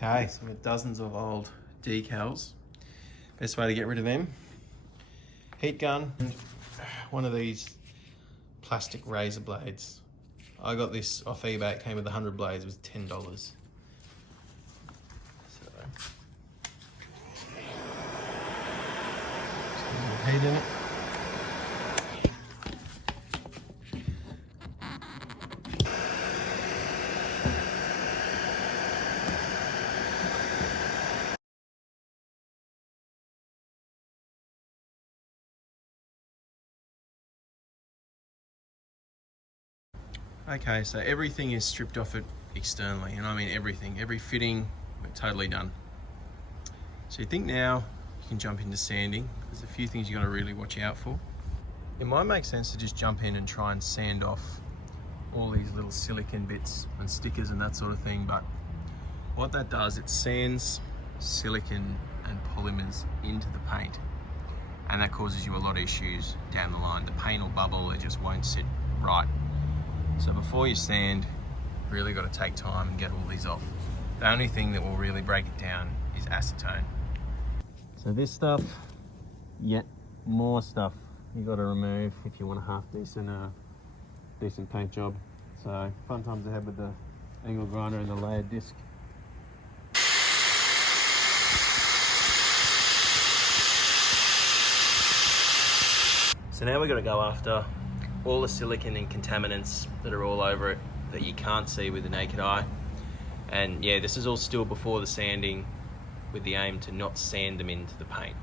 Okay, so we've got dozens of old decals. Best way to get rid of them, heat gun and one of these plastic razor blades. I got this off eBay, it came with 100 blades, it was $10. So, heat in it. Okay, so everything is stripped off it externally, and I mean everything, every fitting, we're totally done. So you think now you can jump into sanding. There's a few things you got to really watch out for. It might make sense to just jump in and try and sand off all these little silicone bits and stickers and that sort of thing, but what that does, it sands silicone and polymers into the paint, and that causes you a lot of issues down the line. The paint will bubble, it just won't sit right. So before you sand, you really got to take time and get all these off. The only thing that will really break it down is acetone. So this stuff, yet more stuff you got to remove if you want a half decent paint job. So fun times ahead with the angle grinder and the layered disc. So now we've got to go after all the silicone and contaminants that are all over it that you can't see with the naked eye. And yeah, this is all still before the sanding, with the aim to not sand them into the paint.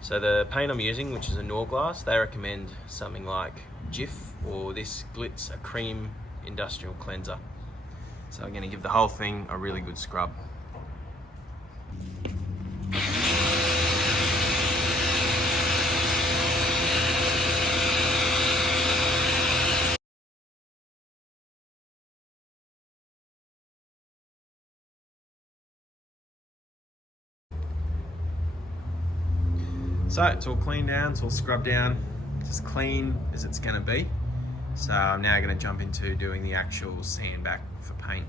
So the paint I'm using, which is a Norglass, they recommend something like Jif or this Glitz, a cream industrial cleanser. So I'm going to give the whole thing a really good scrub. So it's all cleaned down, it's all scrubbed down, it's as clean as it's going to be. So I'm now going to jump into doing the actual sand back for paint.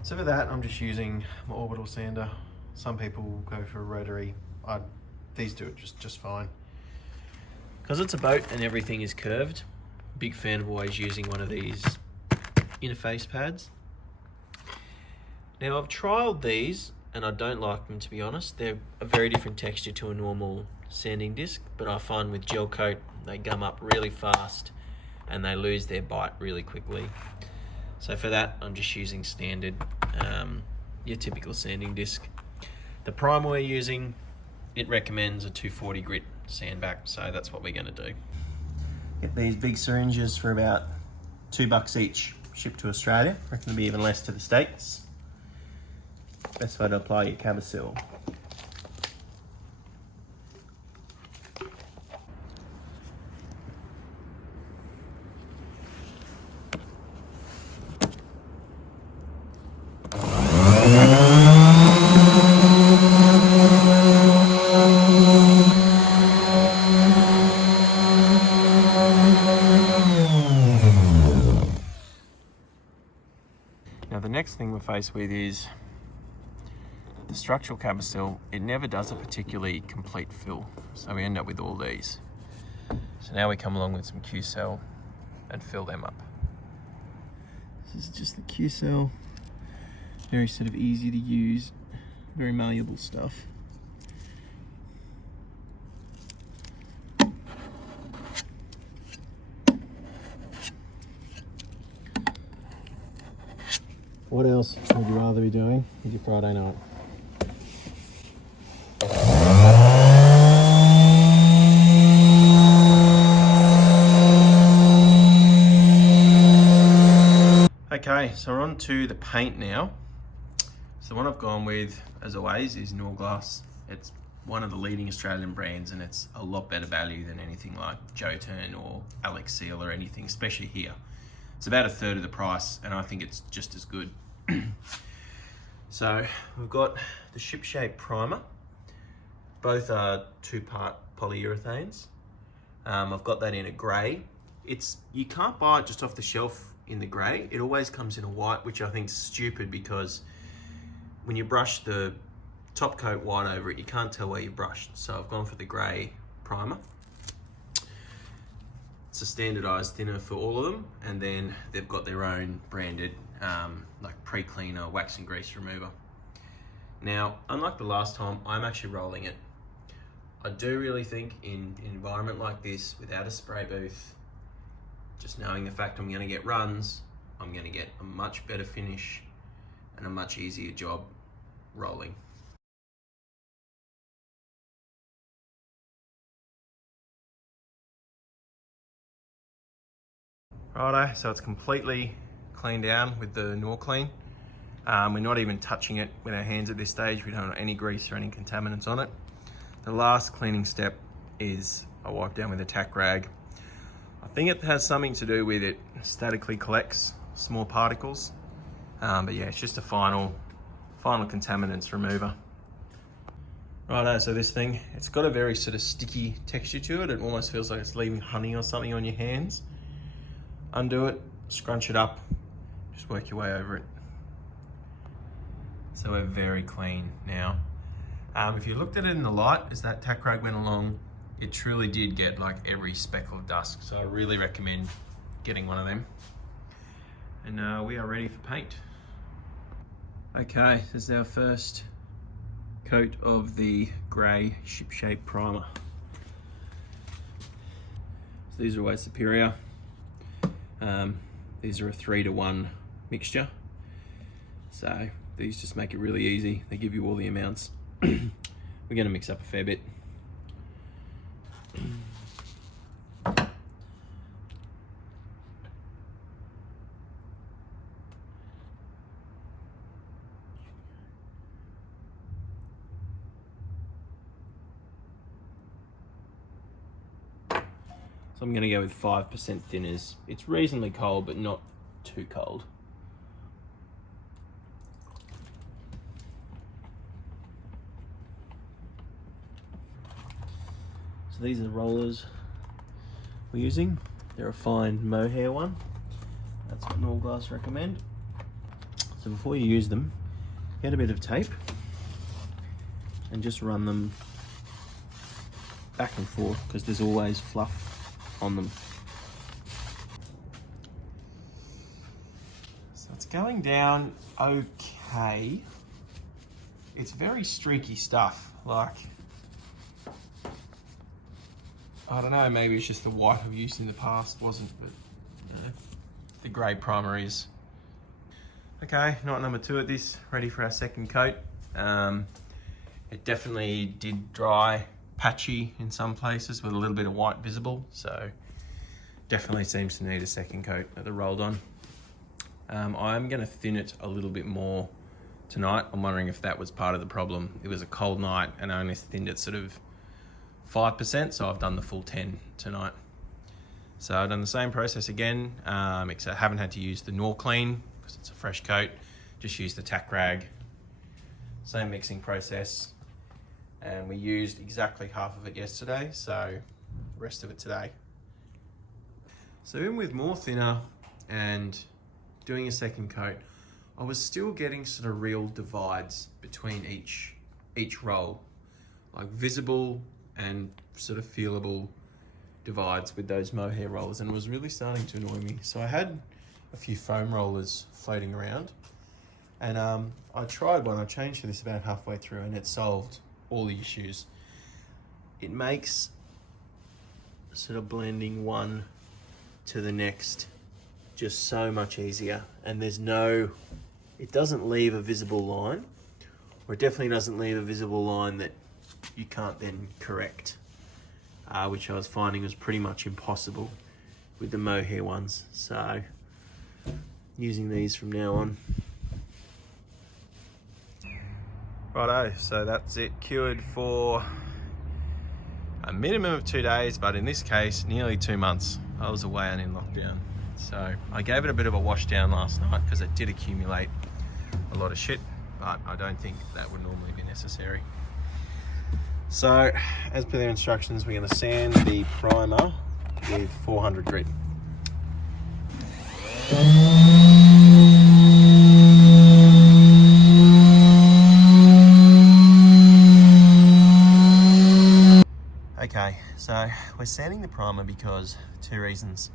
So for that, I'm just using my orbital sander. Some people go for a rotary. These do it just fine. Because it's a boat and everything is curved, big fan of always using one of these interface pads. Now I've trialed these and I don't like them, to be honest. They're a very different texture to a normal sanding disc, but I find with gel coat they gum up really fast and they lose their bite really quickly. So for that I'm just using standard, your typical sanding disc. The primer we're using, it recommends a 240 grit sandback, so that's what we're going to do. Get these big syringes for about $2 each, shipped to Australia. I reckon it'll be even less to the States. Best way to apply your Cabasil. Now the next thing we're faced with is the structural Cabasil. It never does a particularly complete fill, so we end up with all these. So now we come along with some Q-Cell and fill them up. This is just the Q-Cell, very sort of easy to use, very malleable stuff. What else would you rather be doing with your Friday night? Okay, so we're on to the paint now. So the one I've gone with, as always, is Norglass. It's one of the leading Australian brands and it's a lot better value than anything like Jotun or Alex Seal or anything, especially here. It's about a third of the price and I think it's just as good. So we've got the ship shape primer. Both are 2-part polyurethanes. I've got that in a grey. You can't buy it just off the shelf in the grey. It always comes in a white, which I think is stupid because when you brush the top coat white over it, you can't tell where you brushed. So I've gone for the grey primer. It's a standardized thinner for all of them, and then they've got their own branded like pre-cleaner wax and grease remover. Now, unlike the last time, I'm actually rolling it. I do really think in an environment like this, without a spray booth, just knowing the fact I'm gonna get runs, I'm gonna get a much better finish and a much easier job rolling. Righto, so it's completely cleaned down with the Norclean. We're not even touching it with our hands at this stage. We don't have any grease or any contaminants on it. The last cleaning step is I wipe down with a tack rag. I think it has something to do with it statically collects small particles. But yeah, it's just a final contaminants remover. Righto, so this thing, it's got a very sort of sticky texture to it. It almost feels like it's leaving honey or something on your hands. Undo it, scrunch it up, just work your way over it. So we're very clean now. If you looked at it in the light, as that tack rag went along, it truly did get like every speckle of dust. So I really recommend getting one of them. And we are ready for paint. Okay, this is our first coat of the grey ship-shape primer. So these are always superior. These are a 3-to-1 mixture. So these just make it really easy. They give you all the amounts. We're gonna mix up a fair bit. So I'm gonna go with 5% thinners. It's reasonably cold, but not too cold. So these are the rollers we're using. They're a fine mohair one. That's what Norglass recommend. So before you use them, get a bit of tape and just run them back and forth because there's always fluff on them. So it's going down okay. It's very streaky stuff. Like, I don't know, maybe it's just the white I've used in the past wasn't, but you know, the grey primer is. Okay, night number 2 at this, ready for our second coat. It definitely did dry, patchy in some places with a little bit of white visible, so definitely seems to need a second coat at the rolled on. I'm gonna thin it a little bit more tonight. I'm wondering if that was part of the problem. It was a cold night and I only thinned it sort of 5%, so I've done the full 10 tonight. So I've done the same process again, except I haven't had to use the Norclean because it's a fresh coat. Just use the tack rag. Same mixing process. And we used exactly half of it yesterday, so the rest of it today. So even with more thinner and doing a second coat, I was still getting sort of real divides between each roll, like visible and sort of feelable divides with those mohair rollers, and it was really starting to annoy me. So I had a few foam rollers floating around, and I tried one. I changed to this about halfway through and it solved all the issues. It makes sort of blending one to the next just so much easier, and there's no, it doesn't leave a visible line, or it definitely doesn't leave a visible line that you can't then correct, which I was finding was pretty much impossible with the mohair ones. So using these from now on. Righto, so that's it, cured for a minimum of 2 days, but in this case, nearly 2 months. I was away and in lockdown. So I gave it a bit of a wash down last night because it did accumulate a lot of shit, but I don't think that would normally be necessary. So as per their instructions, we're going to sand the primer with 400 grit. Okay, so we're sanding the primer because two reasons.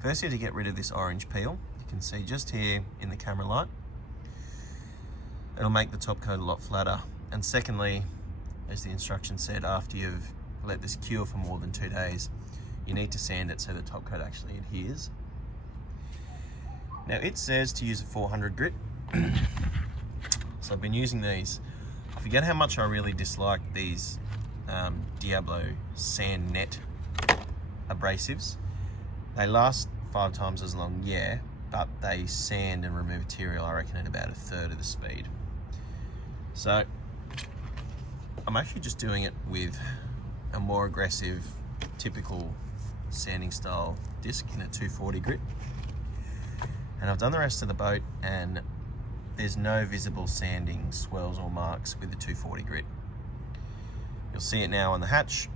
Firstly, to get rid of this orange peel. You can see just here in the camera light. It'll make the top coat a lot flatter. And secondly, as the instruction said, after you've let this cure for more than 2 days, you need to sand it so the top coat actually adheres. Now it says to use a 400 grit. So I've been using these. I forget how much I really dislike these Diablo Sand Net abrasives. They last 5 times as long, yeah, but they sand and remove material, I reckon, at about 1/3 of the speed. So I'm actually just doing it with a more aggressive, typical sanding style disc in a 240 grit. And I've done the rest of the boat, and there's no visible sanding swells or marks with the 240 grit. You'll see it now on the hatch.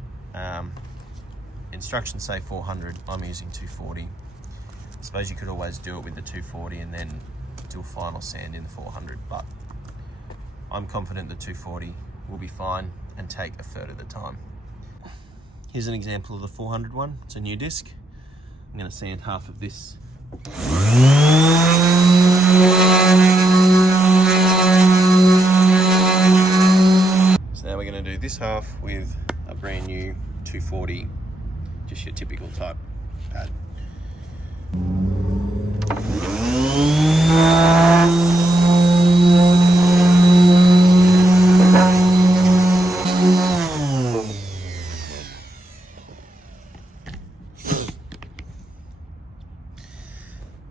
Instructions say 400, I'm using 240. I suppose you could always do it with the 240 and then do a final sand in the 400, but I'm confident the 240 will be fine and take 1/3 of the time. Here's an example of the 400 one. It's a new disc. I'm going to sand half of this. So now we're going to do this half with a brand new 240, just your typical type pad.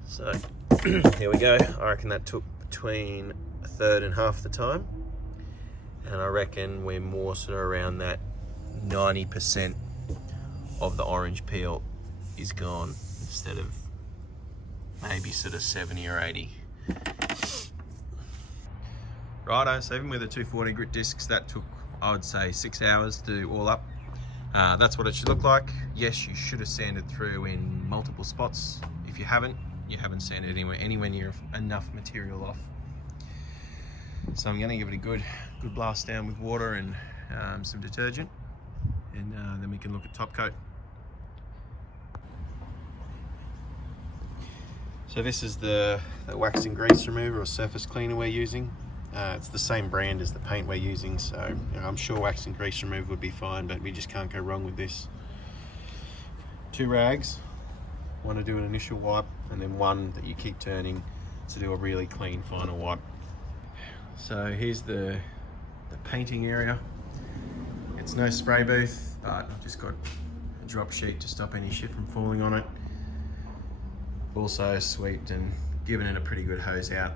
So here we go. I reckon that took between 1/3 and half the time, and I reckon we're more sort of around that 90% of the orange peel is gone instead of maybe sort of 70 or 80. Righto, so even with the 240 grit discs, that took, I would say, 6 hours to do all up. That's what it should look like. Yes, you should have sanded through in multiple spots. If you haven't sanded anywhere near enough material off. So I'm going to give it a good blast down with water and some detergent, and then we can look at top coat. So this is the wax and grease remover or surface cleaner we're using. It's the same brand as the paint we're using, so I'm sure wax and grease remover would be fine, but we just can't go wrong with this. 2 rags, one to do an initial wipe, and then one that you keep turning to do a really clean final wipe. So here's the painting area. It's no spray booth, but I've just got a drop sheet to stop any shit from falling on it. Also sweeped and given it a pretty good hose out.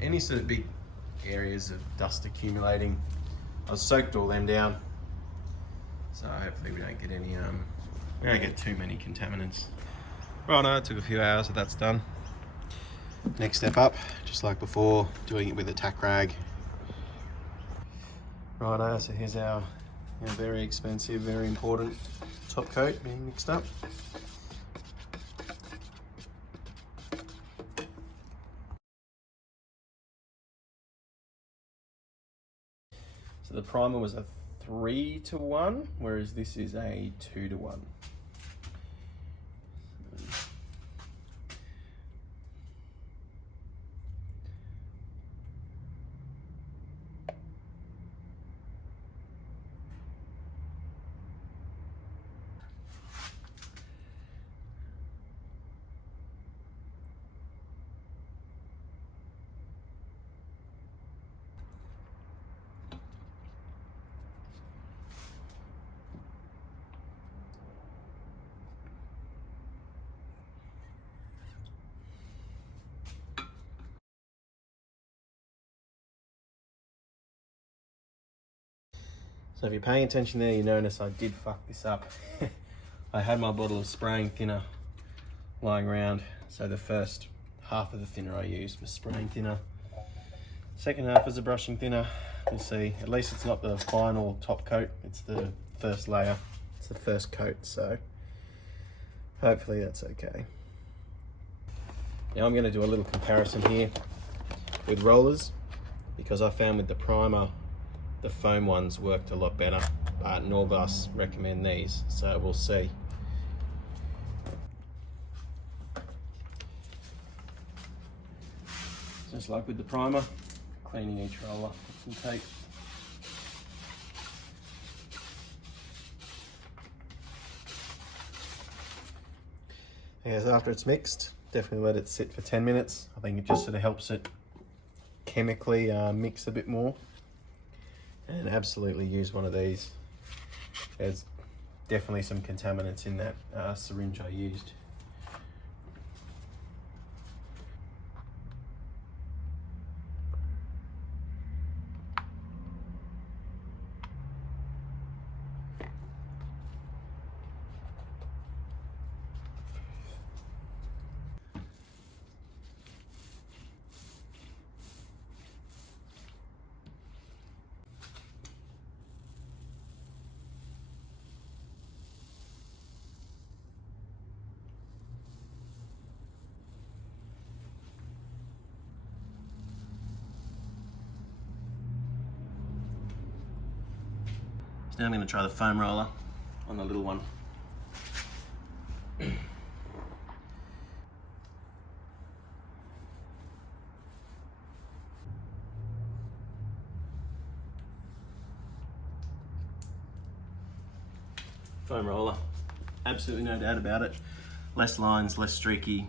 Any sort of big areas of dust accumulating, I've soaked all them down, so hopefully we don't get any we don't get too many contaminants. Righto, it took a few hours, so that's done. Next step up, just like before, doing it with a tack rag. Righto, so here's our very expensive, very important top coat being mixed up. So the primer was a 3-to-1, whereas this is a 2-to-1. So if you're paying attention there, you notice I did fuck this up. I had my bottle of spraying thinner lying around. So the first half of the thinner I used was spraying thinner. Second half is a brushing thinner. You'll see, at least it's not the final top coat, it's the first layer. It's the first coat, so hopefully that's okay. Now I'm going to do a little comparison here with rollers, because I found with the primer the foam ones worked a lot better, but Norglass recommend these, so we'll see. Just like with the primer, cleaning each roller with some tape. As after it's mixed, definitely let it sit for 10 minutes. I think it just sort of helps it chemically mix a bit more. And absolutely use one of these. There's definitely some contaminants in that syringe I used. So now I'm going to try the foam roller on the little one. Foam roller, absolutely no doubt about it. Less lines, less streaky,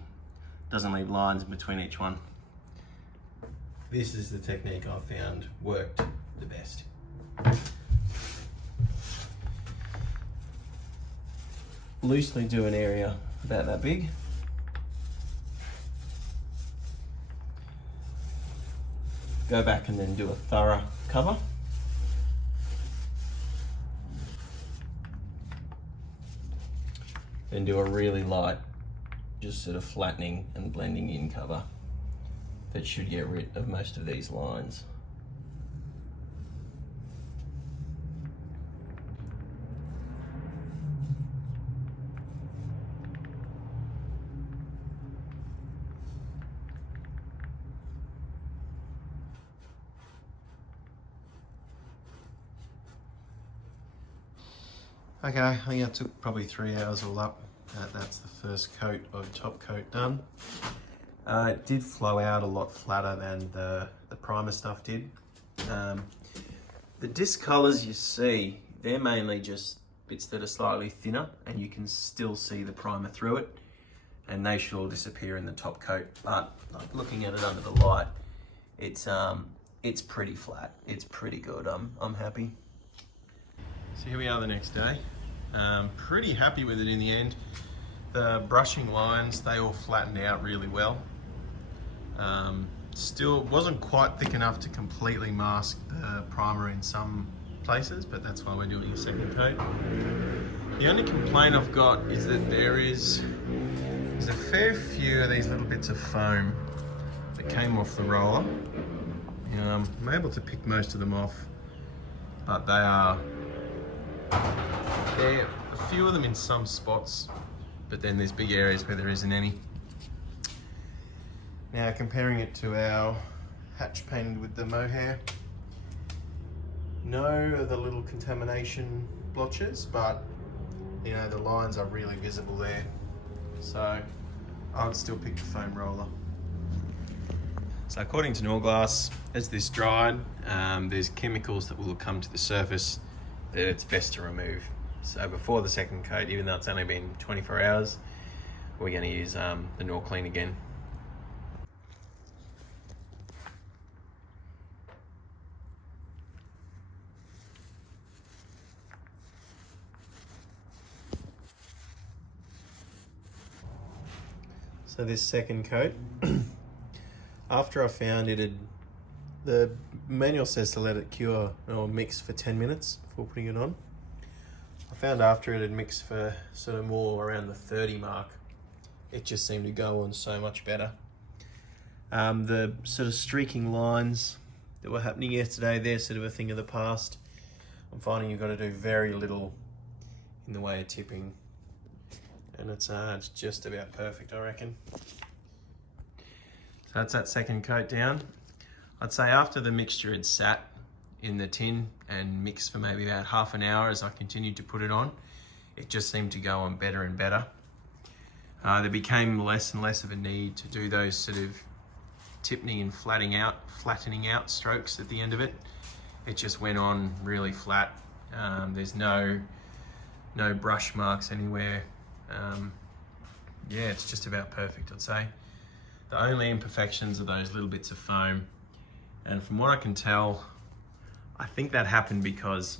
doesn't leave lines between each one. This is the technique I've found worked the best. Loosely do an area about that big. Go back and then do a thorough cover. Then do a really light, just sort of flattening and blending in cover. That should get rid of most of these lines. Okay, I think that took probably 3 hours all up. That's the first coat of top coat done. It did flow out a lot flatter than the primer stuff did. The disc colours you see, they're mainly just bits that are slightly thinner and you can still see the primer through it, and they should all disappear in the top coat. But like, looking at it under the light, it's pretty flat. It's pretty good. I'm happy. So here we are the next day. Pretty happy with it in the end. The brushing lines, they all flattened out really well. Still wasn't quite thick enough to completely mask the primer in some places, but that's why we're doing a second coat. The only complaint I've got is that there's a fair few of these little bits of foam that came off the roller. I'm able to pick most of them off, but there are a few of them in some spots, but then there's big areas where there isn't any. Now comparing it to our hatch painted with the mohair, no of the little contamination blotches, but the lines are really visible there. So I would still pick the foam roller. So according to Norglass, as this dried, there's chemicals that will come to the surface that it's best to remove. So before the second coat, even though it's only been 24 hours, we're going to use the Norclean again. So this second coat, after I found the manual says to let it cure or mix for 10 minutes before putting it on. I found after it had mixed for sort of more around the 30 mark, it just seemed to go on so much better. The sort of streaking lines that were happening yesterday, they're sort of a thing of the past. I'm finding you've got to do very little in the way of tipping, and it's just about perfect, I reckon. that's that second coat down. I'd say after the mixture had sat in the tin and mixed for maybe about half an hour as I continued to put it on, it just seemed to go on better and better. There became less and less of a need to do those sort of tipping and flattening out strokes at the end of it. It just went on really flat. There's no brush marks anywhere. Yeah, it's just about perfect, I'd say. The only imperfections are those little bits of foam. And from what I can tell, I think that happened because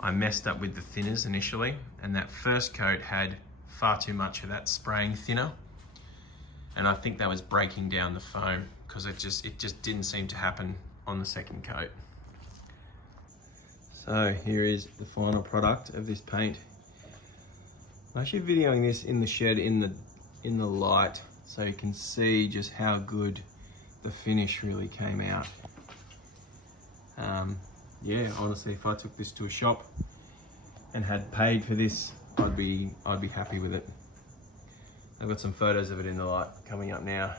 I messed up with the thinners initially, and that first coat had far too much of that spraying thinner. And I think that was breaking down the foam because it just didn't seem to happen on the second coat. So here is the final product of this paint. I'm actually videoing this in the shed in the light so you can see just how good the finish really came out. Yeah, honestly, if I took this to a shop and had paid for this, I'd be happy with it. I've got some photos of it in the light coming up now.